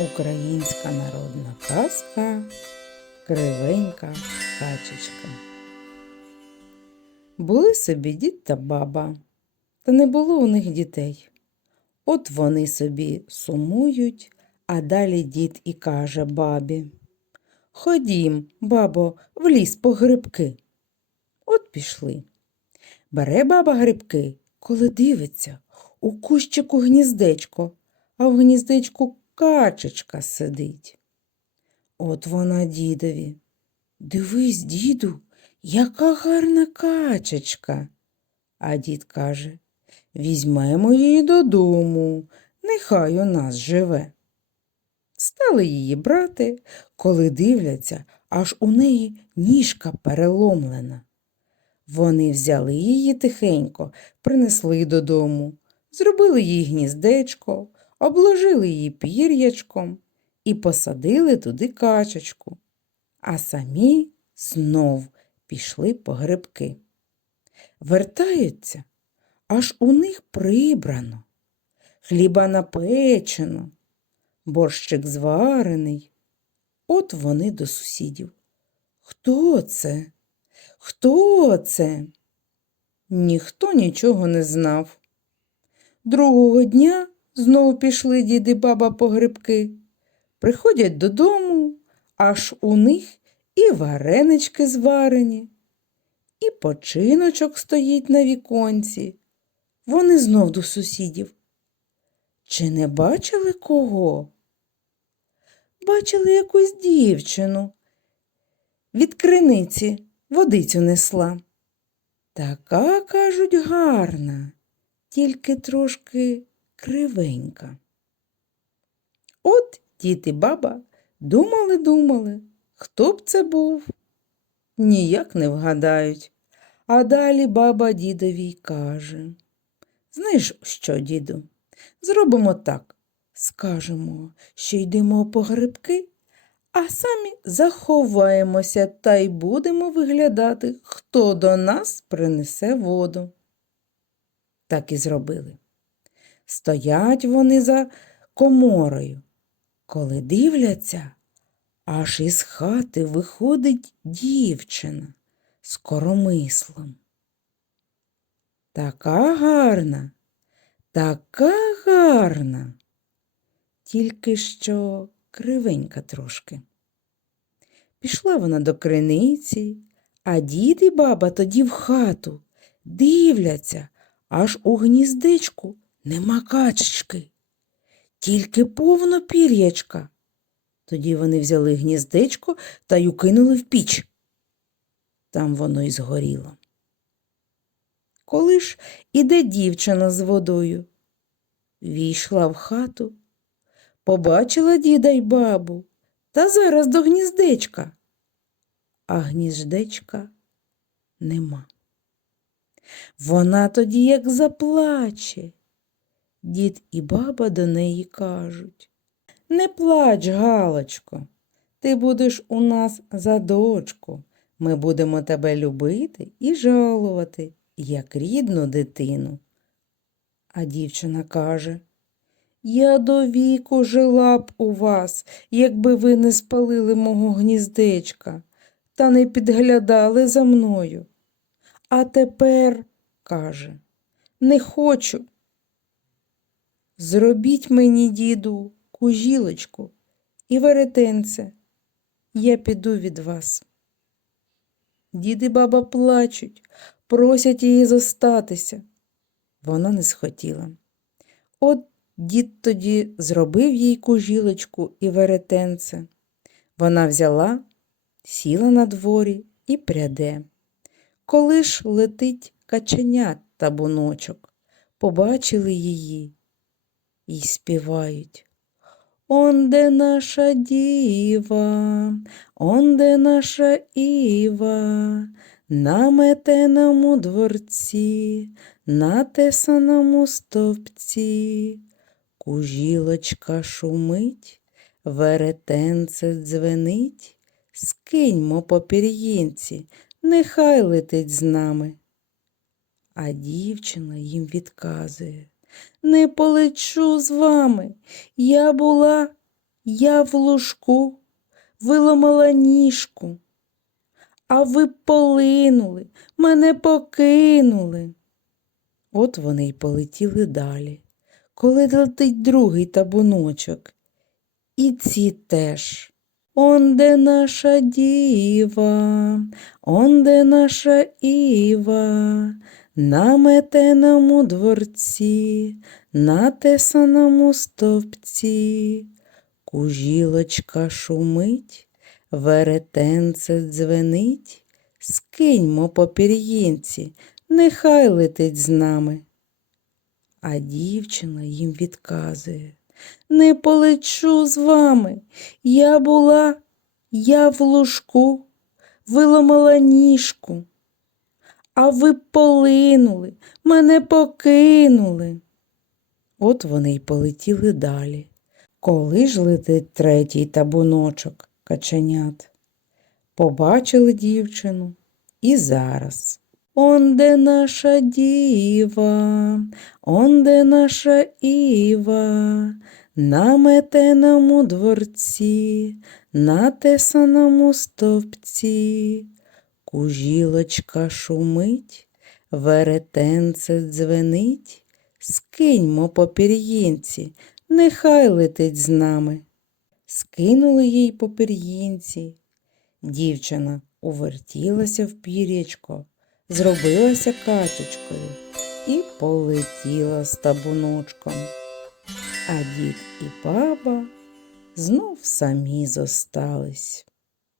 Українська народна казка Кривенька качечка. Були собі дід та баба, та не було у них дітей. От вони собі сумують, а далі дід і каже бабі Ходім, бабо, в ліс по грибки. От пішли. Бере баба грибки, коли дивиться, у кущику гніздечко, а в гніздечку качечка сидить. От вона дідові. Дивись, діду, яка гарна качечка. А дід каже Візьмемо її додому, нехай у нас живе. Стали її брати, коли дивляться, аж у неї ніжка переломлена. Вони взяли її тихенько, принесли додому, зробили їй гніздечко, обложили її пір'ячком і посадили туди качечку, а самі знов пішли по грибки. Вертаються, аж у них прибрано, хліба напечено, борщик зварений. От вони до сусідів. Хто це? Хто це? Ніхто нічого не знав. Другого дня знову пішли дід і баба по грибки. Приходять додому, аж у них і варенички зварені, і починочок стоїть на віконці. Вони знов до сусідів. Чи не бачили кого? Бачили якусь дівчину. Від криниці водицю несла. Така, кажуть, гарна, тільки трошки кривенька. От дід і баба думали, думали, хто б це був. Ніяк не вгадають. А далі баба дідові й каже Знаєш що, діду? Зробимо так. Скажемо, що йдемо по грибки, а самі заховаємося та й будемо виглядати, хто до нас принесе воду. Так і зробили. Стоять вони за коморою. Коли дивляться, аж із хати виходить дівчина з коромислом. Така гарна, така гарна, тільки що кривенька трошки. Пішла вона до криниці, а дід і баба тоді в хату дивляться, аж у гніздечку нема качечки, тільки повно пір'ячка. Тоді вони взяли гніздечко та й укинули в піч. Там воно й згоріло. Коли ж іде дівчина з водою, війшла в хату, побачила діда й бабу та зараз до гніздечка, а гніздечка нема. Вона тоді як заплаче. Дід і баба до неї кажуть Не плач, Галочко, ти будеш у нас за дочку. Ми будемо тебе любити і жалувати, як рідну дитину. А дівчина каже Я до віку жила б у вас, якби ви не спалили мого гніздечка та не підглядали за мною. А тепер, каже, не хочу. Зробіть мені, діду, кужілочку і веретенце. Я піду від вас. Дід і баба плачуть, просять її зостатися. Вона не схотіла. От дід тоді зробив їй кужілочку і веретенце. Вона взяла, сіла на дворі і пряде. Коли ж летить каченят табуночок, побачили її і співають. Он де наша діва, он де наша Іва, на метеному дворці, на тесаному стовпці. Кужілочка шумить, веретенце дзвенить, скиньмо по пір'їнці, нехай летить з нами. А дівчина їм відказує не полечу з вами. Я була я в лужку виламала ніжку, а ви полинули, мене покинули. От вони й полетіли далі, коли летить другий табуночок. І ці теж. Он де наша діва, он де наша Іва, на метеному дворці, на тесаному стовпці. Кужілочка шумить, веретенце дзвенить, скиньмо по пір'їнці, нехай летить з нами. А дівчина їм відказує не полечу з вами. Я була, я в лужку, виламала ніжку, а ви полинули, мене покинули. От вони й полетіли далі. Коли ж летить третій табуночок каченят, побачили дівчину і зараз. Он де наша діва, он де наша Іва, на метеному дворці, на тесаному стовпці. Кужілочка шумить, веретенце дзвенить, скиньмо по пір'їнці, нехай летить з нами. Скинули їй по пір'їнці. Дівчина увертілася в пір'ячко, зробилася качечкою і полетіла з табуночком. А дід і баба знов самі зостались.